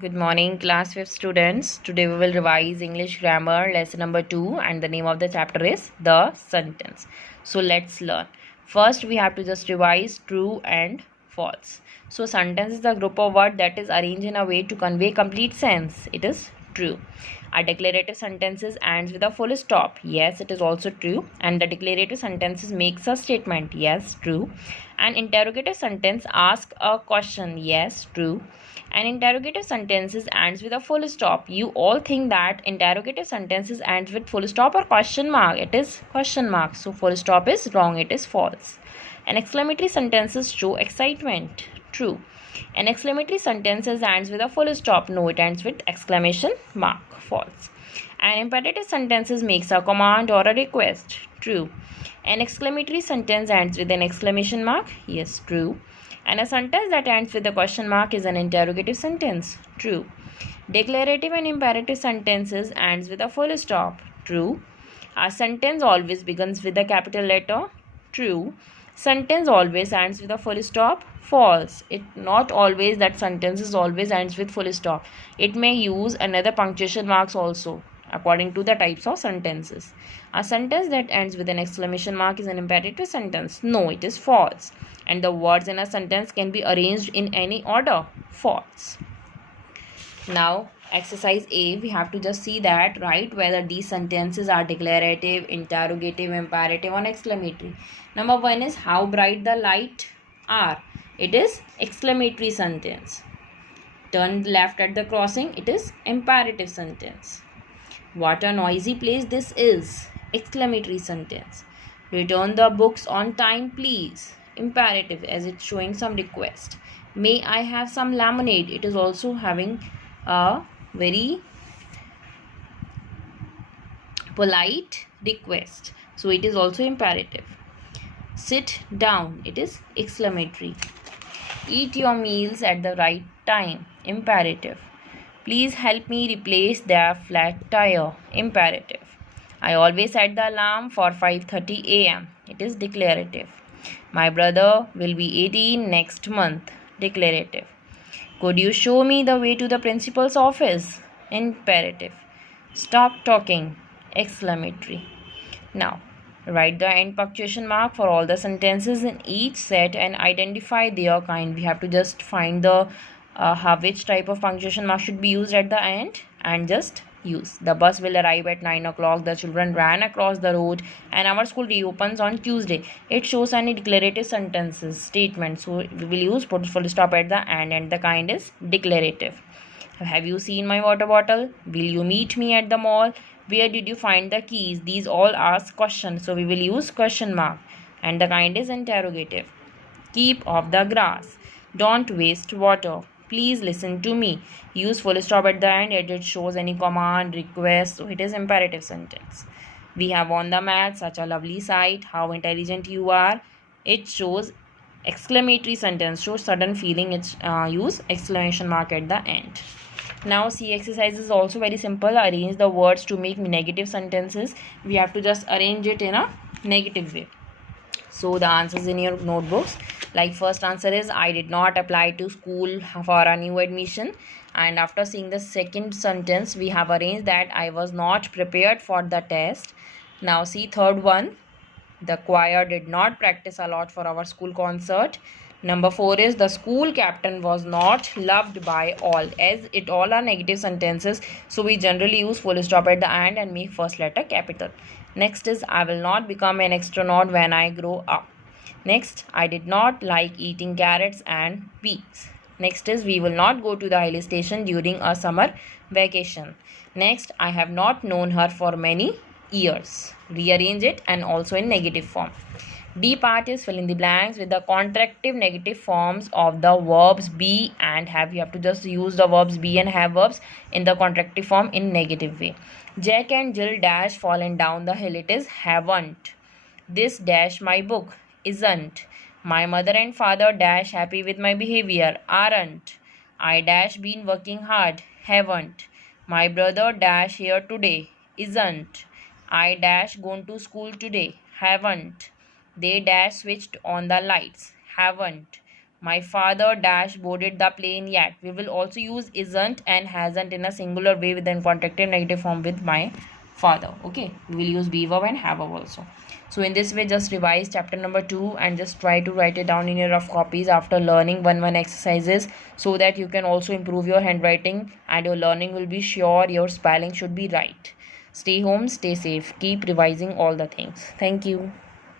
Good morning, class 5th students. Today we will revise English grammar lesson number 2 and the name of the chapter is the sentence. So let's learn. First we have to just revise true and false. So sentence is the group of words that is arranged in a way to convey complete sense. It is true. A declarative sentences ends with a full stop. Yes, it is also true. And the declarative sentences makes a statement. Yes, true. An interrogative sentence asks a question. Yes, true. An interrogative sentences ends with a full stop. You all think that interrogative sentences ends with full stop or question mark. It is question mark. So full stop is wrong. It is false. An exclamatory sentences show excitement. True. An exclamatory sentence ends with a full stop. No, it ends with exclamation mark. False. An imperative sentence makes a command or a request. True. An exclamatory sentence ends with an exclamation mark. Yes, true. And a sentence that ends with a question mark is an interrogative sentence. True. Declarative and imperative sentences ends with a full stop. True. A sentence always begins with a capital letter. True. Sentence always ends with a full stop. False. It not always that sentences always ends with full stop. It may use another punctuation marks also according to the types of sentences. A sentence that ends with an exclamation mark is an imperative sentence. No, it is false. And the words in a sentence can be arranged in any order. False. Now, exercise A, we have to just see that, right, whether these sentences are declarative, interrogative, imperative, or exclamatory. Number 1 is how bright the light are. It is exclamatory sentence. Turn left at the crossing. It is imperative sentence. What a noisy place this is. Exclamatory sentence. Return the books on time, please. Imperative, as it's showing some request. May I have some lemonade? It is also having a very polite request. So it is also imperative. Sit down. It is exclamatory. Eat your meals at the right time. Imperative. Please help me replace the flat tire. Imperative. I always set the alarm for 5:30 a.m. It is declarative. My brother will be 18 next month. Declarative. Could you show me the way to the principal's office? Imperative. Stop talking. Exclamatory. Now, write the end punctuation mark for all the sentences in each set and identify their kind. We have to just find the which type of punctuation mark should be used at the end and just use. The bus will arrive at 9 o'clock. The children ran across the road and our school reopens on Tuesday. It shows any declarative sentences, statements. So we will use put full stop at the end and the kind is declarative. Have you seen my water bottle? Will you meet me at the mall? Where did you find the keys? These all ask questions. So we will use question mark. And the kind is interrogative. Keep off the grass. Don't waste water. Please listen to me. Use full stop at the end. It shows any command, request. So it is imperative sentence. We have on the mat such a lovely sight. How intelligent you are. It shows exclamatory sentence. Shows sudden feeling. It's use exclamation mark at the end. Now C exercise is also very simple. Arrange the words to make negative sentences. We have to just arrange it in a negative way. So the answers in your notebooks. Like first answer is I did not apply to school for a new admission. And after seeing the second sentence, we have arranged that I was not prepared for the test. Now see third one. The choir did not practice a lot for our school concert. Number 4 is the school captain was not loved by all. As it all are negative sentences, so we generally use full stop at the end and make first letter capital. Next is I will not become an astronaut when I grow up. Next, I did not like eating carrots and peas. Next is we will not go to the hill station during a summer vacation. Next, I have not known her for many years. Rearrange it and also in negative form. D part is fill in the blanks with the contractive negative forms of the verbs be and have. You have to just use the verbs be and have verbs in the contractive form in negative way. Jack and Jill dash fallen down the hill. It is haven't. This dash my book isn't. My mother and father dash happy with my behavior aren't. I dash been working hard haven't. My brother dash here today isn't. I dash gone to school today haven't. They dash switched on the lights haven't. My father dash boarded the plane yet. We will also use isn't and hasn't in a singular way with the contractive negative form with my father. Okay, we will use be verb and have verb also. So in this way, just revise chapter number 2 and just try to write it down in your rough copies after learning 1 exercises, so that you can also improve your handwriting and your learning will be sure. Your spelling should be right. Stay home, stay safe, keep revising all the things. Thank you.